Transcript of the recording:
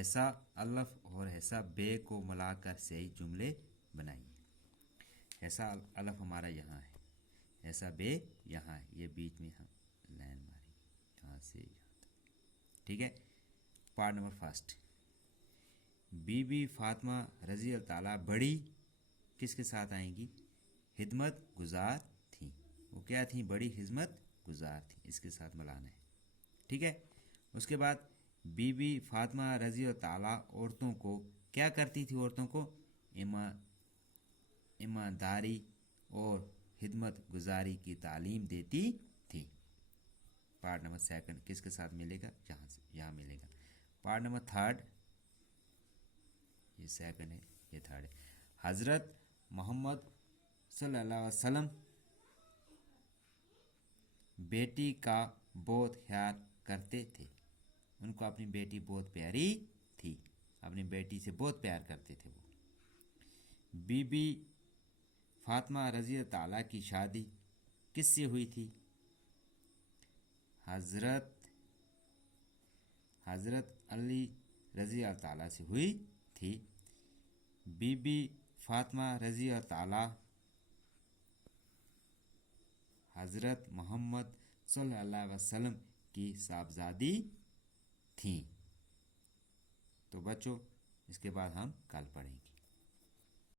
ایسا الف اور ایسا بے کو ملا کر صحیح جملے بنائیے۔ ایسا الف ہمارا یہاں ہے، ایسا بے یہاں ہے، یہ بیچ میں ہم لائن ماریں گے یہاں سے یہاں تک، ٹھیک ہے۔ Part number first, Bibi Fatima رضی اللہ تعالیٰ بڑی کس کے ساتھ آئیں گی؟ خدمت گزار تھیں، وہ کیا تھیں؟ بڑی خدمت گزار تھیں، اس کے ساتھ ملانا ہے، ٹھیک ہے۔ اس کے بعد بی بی فاطمہ رضی اللہ تعالیٰ عورتوں کو کیا کرتی تھی؟ عورتوں کو ایمانداری اور خدمت گزاری کی تعلیم دیتی تھی۔ پارٹ نمبر سیکنڈ کس کے ساتھ ملے گا؟ یہاں سے یہاں ملے گا۔ پارٹ نمبر تھرڈ، یہ سیکنڈ ہے یہ تھرڈ ہے، حضرت محمد صلی اللہ علیہ وسلم بیٹی کا بہت خیال کرتے تھے، ان کو اپنی بیٹی بہت پیاری تھی، اپنی بیٹی سے بہت پیار کرتے تھے وہ۔ بی بی فاطمہ رضی اللہ تعالیٰ کی شادی کس سے ہوئی تھی؟ حضرت علی رضی اللہ تعالیٰ سے ہوئی تھی۔ بی بی فاطمہ رضی اللہ تعالیٰ حضرت محمد صلی اللہ علیہ وسلم کی صاحبزادی تھیں۔ تو بچوں اس کے بعد ہم کل پڑھیں گے۔